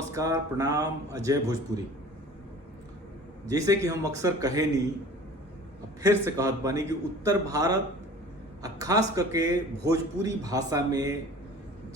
नमस्कार, प्रणाम। अजय भोजपुरी। जैसे कि हम अक्सर कहे नहीं, अब फिर से कहत बानी कि उत्तर भारत आ खास करके भोजपुरी भाषा में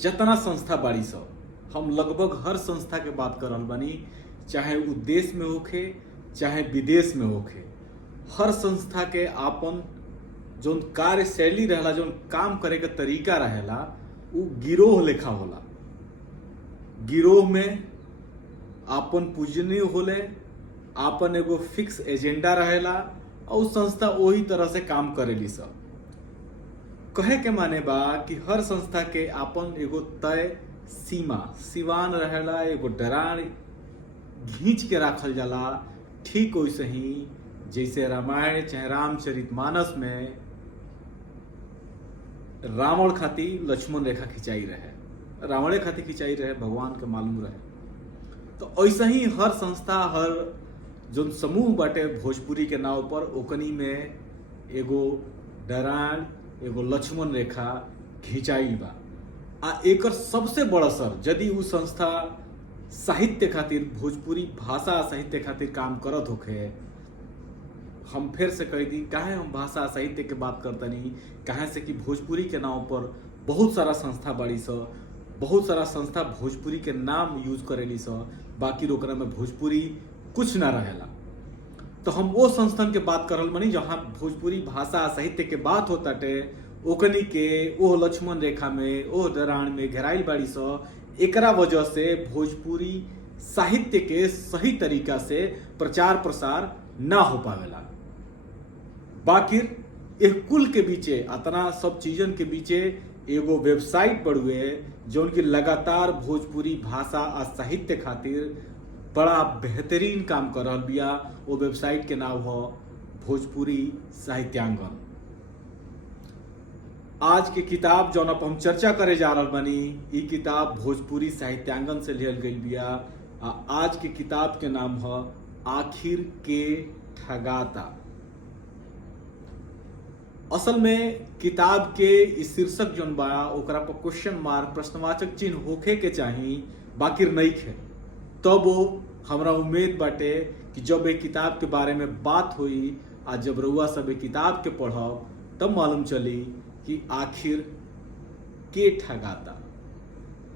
जतना संस्था बाड़ी सब, हम लगभग हर संस्था के बात कर रहल बानी, चाहे उ देश में होखे चाहे विदेश में होखे। हर संस्था के आपन जौन कार्यशैली रहेला, जौन काम करे के तरीका रहेला, उ गिरोह लेखा होला। गिरोह में आपन पूजनीय होले, आपन एगो फिक्स एजेंडा रहेला और उ संस्था वही तरह से काम करेली सब। कहे के माने बा कि हर संस्था के आपन एगो तय सीवान रहेला, एगो डरान घींच के राखल जाला। ठीक वैसे ही जैसे रामायण चाहे रामचरितमानस में रावण खातिर लक्ष्मण रेखा खिंचाई रहे, रावणे खातिर खिंचाई रहे, भगवान के मालूम रहे। तो ऐसा ही हर संस्था, हर जो समूह बाटे भोजपुरी के नाव पर, ओकनी में एगो डरान, एगो लक्ष्मण रेखा खिंचाई बा। आ एकर सबसे बड़ असर यदि उ संस्था साहित्य खातिर, भोजपुरी भाषा साहित्य खातिर काम करत होखे। हम फिर से कह दी, काहे हम भाषा साहित्य के बात करतनी, काहे से कि भोजपुरी के नाव पर बहुत सारा संस्था बाड़ी स, बहुत सारा संस्था भोजपुरी के नाम यूज करेली स, बाकी ओकरा में भोजपुरी कुछ ना रहेला। तो हम वो संस्थान के बात करल बानी जहाँ भोजपुरी भाषा साहित्य के बात होताटे, ओकनी के ओ लक्ष्मण रेखा में, ओ डरान में घेराइल बाड़ी स। एकरा वजह से भोजपुरी साहित्य के सही तरीका से प्रचार प्रसार ना हो पावेला। बाकिर एक कुल के बीचे, अतना सब चीजन के बीचे एगो वेबसाइट बड़ुए जौन की लगातार भोजपुरी भाषा आ साहित्य खातिर बड़ा बेहतरीन काम कर रहल बिया। वो वेबसाइट के नाम हो भोजपुरी साहित्यांगन। आज के किताब जौन पर हम चर्चा करे जा रहल बानी, ई किताब भोजपुरी साहित्यांगन से लिहल गई बिया। आज के किताब के नाम हो आखिर के ठगाता। असल में किताब के इस शीर्षक जौन बा ओकरा पर क्वेश्चन मार्क, प्रश्नवाचक चिन्ह होखे के चाही, बाकिर नइखे। तब वो हमरा उम्मीद बाटे कि जब एक किताब के बारे में बात हुई, आज जब रउआ सब एक किताब के पढ़ब, तब मालूम चली कि आखिर के ठगाता,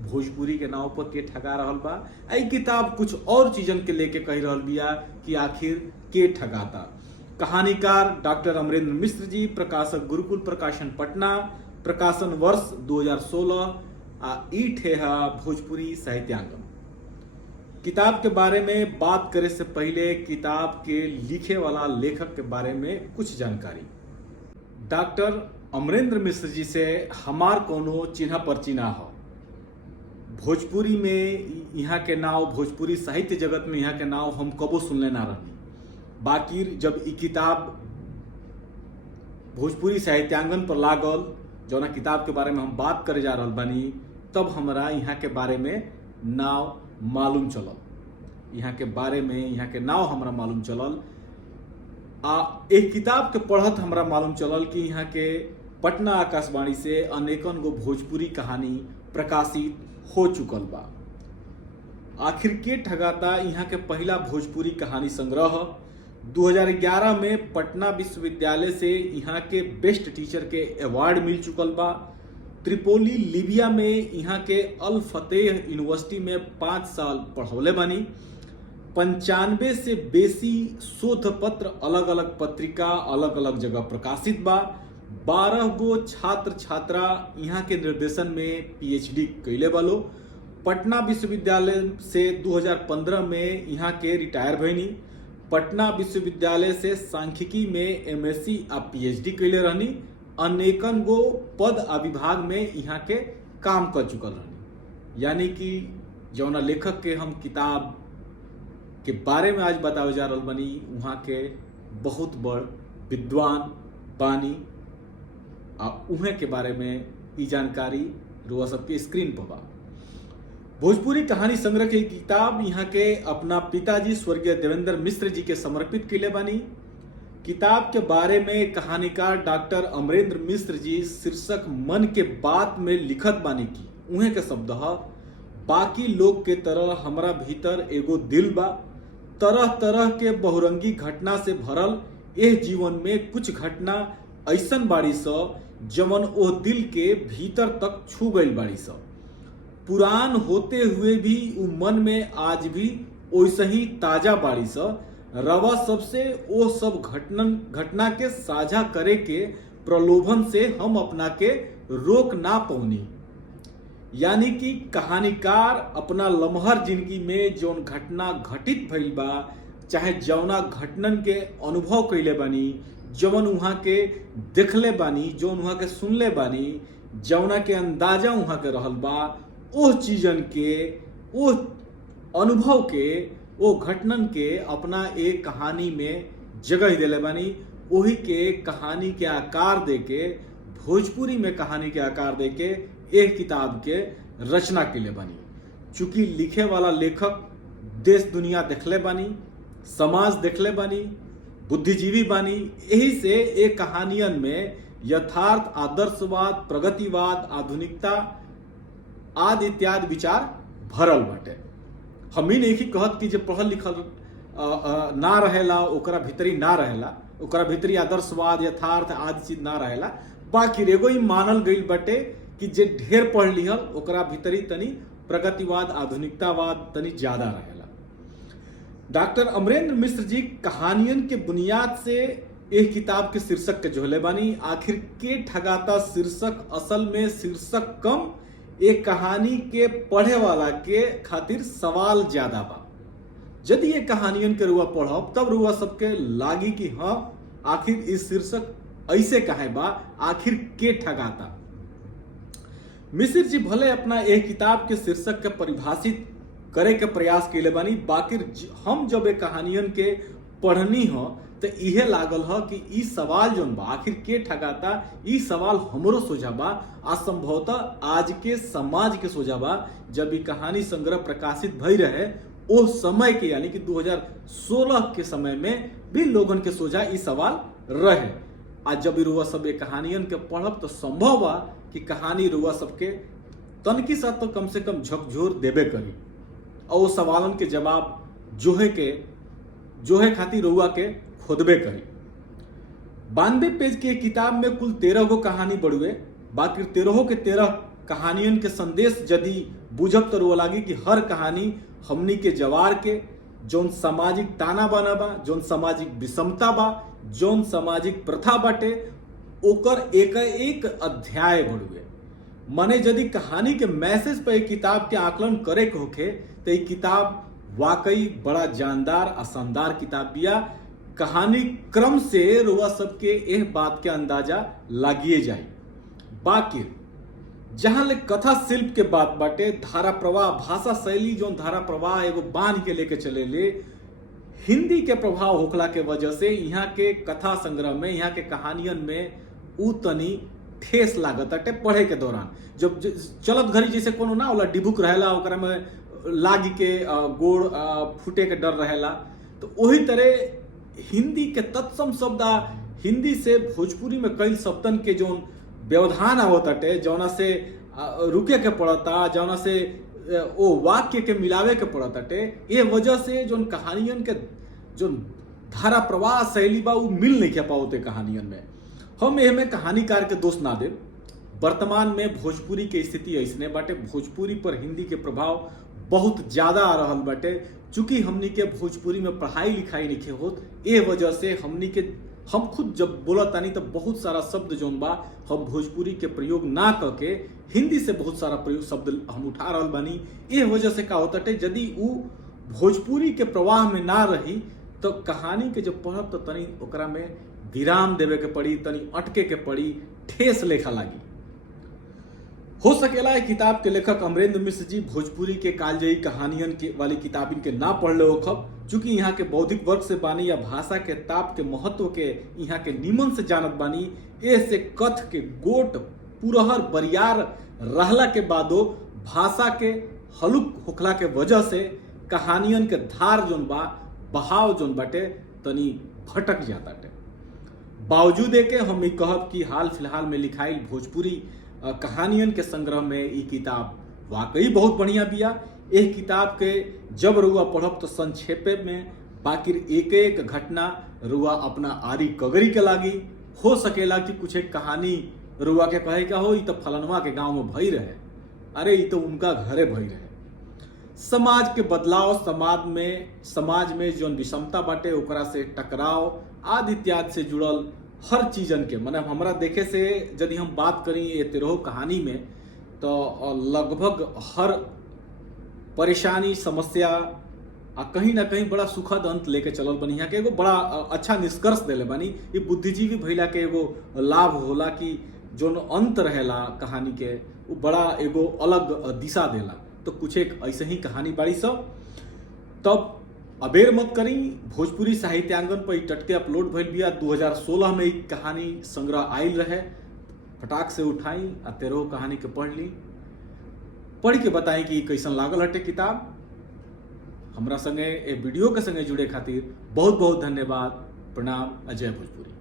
भोजपुरी के नाव पर के ठगा रहल बा। आई किताब कुछ और चीजन के लेके कह रहल बिया कि आखिर के ठगाता। कहानीकार डॉक्टर अमरेंद्र मिश्र जी, प्रकाशक गुरुकुल प्रकाशन पटना, प्रकाशन वर्ष 2016। ई ठेहा भोजपुरी साहित्यांगन। किताब के बारे में बात करे से पहले किताब के लिखे वाला लेखक के बारे में कुछ जानकारी। डॉक्टर अमरेंद्र मिश्र जी से हमार कोनो चिन्हा पर्ची ना हो। भोजपुरी में यहाँ के नाव, भोजपुरी साहित्य जगत में यहाँ के नाव हम कबो सुनले ना रही। बाकी जब ई किताब भोजपुरी साहित्यांगन पर लागल, जौना किताब के बारे में हम बात करे जा रहल बानी, तब हमरा यहाँ के बारे में नाव मालूम चलल। यहाँ के बारे में, यहाँ के नाव हमरा मालूम चलल। एक किताब के पढ़त हमरा मालूम चलल कि यहाँ के पटना आकाशवाणी से अनेकन गो भोजपुरी कहानी प्रकाशित हो चुकल बा। आखिर के ठगाता यहाँ के पहला भोजपुरी कहानी संग्रह 2011 में पटना विश्वविद्यालय से यहाँ के बेस्ट टीचर के अवार्ड मिल चुकल बा। त्रिपोली लीबिया में यहाँ के अल फतेह यूनिवर्सिटी में 5 साल पढ़ौले बानी। 95 से बेसी शोध पत्र अलग अलग पत्रिका, अलग अलग जगह प्रकाशित बा। 12 गो छात्र छात्रा यहाँ के निर्देशन में पीएचडी कैले बालो। पटना विश्वविद्यालय से 2015 में यहाँ के रिटायर भइनी। पटना विश्वविद्यालय से सांख्यिकी में एमएससी आ पीएचडी कैले रहनी। अनेकन गो पद आ विभाग में यहाँ के काम कर चुकल रहनी। यानी कि जौना लेखक के हम किताब के बारे में आज बतावे जा रहल बानी, वहाँ के बहुत बड़ विद्वान बानी। उहे के बारे में ई जानकारी रुआ सबके स्क्रीन पर बा। भोजपुरी कहानी संग्रह की किताब यहाँ के अपना पिताजी स्वर्गीय देवेंद्र मिश्र जी के समर्पित कैले बानी। किताब के बारे में कहानीकार डॉक्टर अमरेंद्र मिश्र जी शीर्षक मन के बात में लिखत बानी की उहे के शब्द है, बाकी लोग के तरह हमरा भीतर एगो दिल बा। तरह तरह के बहुरंगी घटना से भरल एह जीवन में कुछ घटना ऐसन बाड़ी स जवन ओ दिल के भीतर तक छू गई बाड़ी स। पुरान होते हुए भी उ मन में आज भी वैसे ही ताजा बाड़ी स। रवा सबसे ओ सब घटना के साझा करे के प्रलोभन से हम अपना के रोक ना पौनी। यानी कि कहानीकार अपना लम्हर जिंदगी में जौन घटना घटित भइल बा, चाहे जौना घटनन के अनुभव कैले बानी, जौन वहाँ के देखले बानी, जौन वहाँ के सुनले बानी, जौना के अंदाजा वहाँ के रहल बा, ओह चीजन के, ओह अनुभव के, ओ घटनन के अपना एक कहानी में जगह देले बानी। वही के कहानी के आकार देके, भोजपुरी में कहानी के आकार देके एक किताब के रचना के लिए बानी। चूंकि लिखे वाला लेखक देश दुनिया देखले बानी, समाज देखले बानी, बुद्धिजीवी बानी, यही से एक कहानियन में यथार्थ, आदर्शवाद, प्रगतिवाद, आधुनिकता आदि इत्यादि विचार भरल बाटे। हम ही नहीं कहत कि जो पढ़ल लिखल ना रहेला ओकरा भीतरी ना रहेला, ओकरा भीतरी आदर्शवाद, यथार्थ आदि चीज ना रहेला। बाकी एगो ही मानल गई बटे कि जे ढेर पढ़ लिहल ओकरा भीतरी तनी प्रगतिवाद, आधुनिकतावाद तनी ज्यादा रहेला। डॉक्टर अमरेंद्र मिश्र जी कहानियन के बुनियाद से एक किताब के शीर्षक के जोहले बानी। आखिर के ठगाता शीर्षक असल में शीर्षक कम, एक कहानी के पढ़े वाला के खातिर सवाल ज्यादा बा। यदि ये कहानियन के रुआ पढ़ब तब रुआ सबके लागी कि हाँ आखिर इस शीर्षक ऐसे कहे बा, आखिर के ठगाता। मिश्र जी भले अपना एक किताब के शीर्षक के परिभाषित करे के प्रयास कैले बानी, बाकी हम जब एक कहानियन के पढ़नी हो तो इहे लागल हो कि ई सवाल जोन बा आखिर के ठगाता, ई सवाल हमरो सोझा बा, असंभवतः आज के समाज के सोझा बा। जब ई कहानी संग्रह प्रकाशित भई रहे ओ समय के, यानी कि 2016 के समय में भी लोगन के सोझा ई सवाल रहे। आज जब रुआ सब ये कहानियन के पढ़ब तो संभव बा कि कहानी रुआ सबके तनकी सा तो कम से कम झकझोर देबे करी और वो सवालन के जवाब जोहे खातिर रुआ के खोदबे करी। 92 पेज के किताब में कुल 13 गो कहानी बड़ुए। बाकी 13 के 13 कहानियन के संदेश यदि बुझब तो रुआ लागी कि हर कहानी हमनी के जवार के जौन सामाजिक ताना बाना बा, जौन सामाजिक विषमता बा, जौन सामाजिक प्रथा बाटे, ओकर एक अध्याय बड़ुए। माने यदि कहानी के मैसेज पे किताब के आकलन करे के होखे तो ये किताब वाकई बड़ा जानदार आ शानदार किताब बिया। कहानी क्रम से रुआ सबके एह बात के अंदाजा लागिए जाए। बाकी जहां ले कथा शिल्प के बात बाटे, धारा प्रवाह, भाषा शैली जो धारा प्रवाह एगो बांध के लेके चले ले, हिंदी के प्रभाव होखला के वजह से यहाँ के कथा संग्रह में, यहाँ के कहानियन में उ तनी ठेस लागत अटे पढ़े के दौरान। जब चलत घड़ी जैसे कोनो ना होला डिबुक रहेला, ओकरा में लागी के गोड़ फूटे के डर रहेला, तो वही तरह हिंदी के तत्सम शब्द हिंदी से भोजपुरी में कई शब्दन के जोन व्यवधान आवत अटे, जौना से रुके के पड़ता, जौना से ओ वाक्य के मिलावे के पड़त अटे, ये वजह से जोन कहानियन के जोन धारा प्रवाह शैली बा उ मिल नहीं पाते कहानियन में। हम एह में कहानीकार के दोष ना देब। वर्तमान में भोजपुरी के स्थिति ऐसने बाटे, भोजपुरी पर हिंदी के प्रभाव बहुत ज्यादा आ रहल बाटे। चूंकि हमनी के भोजपुरी में पढ़ाई लिखाई नहीं होत, ए वजह से हमनी के हम खुद जब बोलत तानी तो बहुत सारा शब्द जोन बा हम भोजपुरी के प्रयोग ना करके हिंदी से बहुत सारा प्रयोग शब्द हम उठा रहल बानी। ए वजह से का होता है, यदि उ भोजपुरी के प्रवाह में ना रही तो कहानी के जब पढ़ब तो तनी ओकरा में विराम देवे के पड़ी, तनी अटके के पड़ी, ठेस लेखा लागी। हो सकेला है किताब के लेखक अमरेंद्र मिश्र जी भोजपुरी के कालजयी कहानियन के वाली किताबिन के ना पढ़ ले होखब, चूंकि यहाँ के बौद्धिक वर्ग से बानी या भाषा के ताप के महत्व के यहाँ के निमन से जानत बानी। ए से कथ के गोट पुरहर बरियार रहला के बादो भाषा के हलुक होखला के वजह से कहानियन के धार जोन बा, बहाव जोन बाटे तनी भटक जाता है। बावजूद के हम ये कहब कि हाल फिलहाल में लिखाइल भोजपुरी कहानियन के संग्रह में ये किताब वाकई बहुत बढ़िया बिया। एह किताब के जब रुआ पढ़ब तो संक्षेपे में बाकी एक एक घटना रुआ अपना आरी कगरी के लागी। हो सकेला कि कुछ एक कहानी रुआ के कहे का हो, ई तो फलनवा के गांव में भई रहे, अरे ई तो उनका घरे भई रहे। समाज के बदलाव, समाज में जौन विषमता बाटे ओकरा से टकराव आदि इत्यादि से जुड़ल हर चीजन के मतलब हमरा देखे से यदि हम बात करी ये 13 कहानी में तो लगभग हर परेशानी समस्या आ कहीं ना कहीं बड़ा सुखद अंत लेके चलल बनी। यहाँ के एगो बड़ा अच्छा निष्कर्ष देले बानी। ये बुद्धिजीवी भइला के एगो लाभ होला कि जो अंत रहेला कहानी के वो बड़ा एगो अलग दिशा देला। तो कुछ एक ऐसे ही कहानी बाड़ी सब। तब अबेर मत करी, भोजपुरी साहित्यांगन पर टटके अपलोड भइल बिया। 2016 में एक कहानी संग्रह आयल रहे, फटाक से उठाई आ 13 कहानी के पढ़ ली। पढ़ के बताई कि कैसन लागल हटे किताब। हमरा संगे ए वीडियो के संगे जुड़े खातिर बहुत बहुत धन्यवाद। प्रणाम। अजय भोजपुरी।